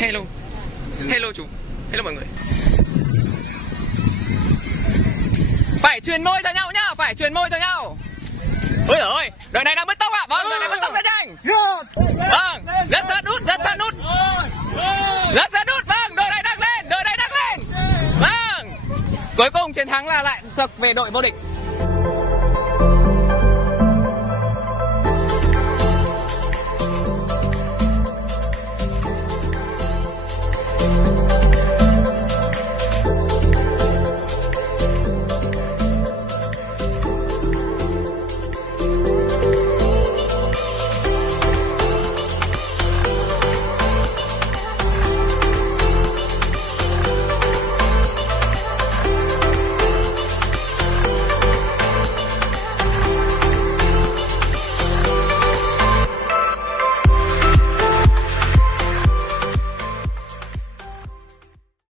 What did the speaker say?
Hello. Hello chú. Hello mọi người. Phải truyền môi cho nhau nhá, phải truyền môi cho nhau. Ôi giời ơi, đội này đang bứt tốc ạ. Vâng, đội này bứt tốc rất nhanh. Vâng, rất sát nút, rất sát nút. Rất sát nút, vâng, đội này đang lên, đội này đang lên. Vâng. Cuối cùng chiến thắng là lại thuộc về đội vô địch.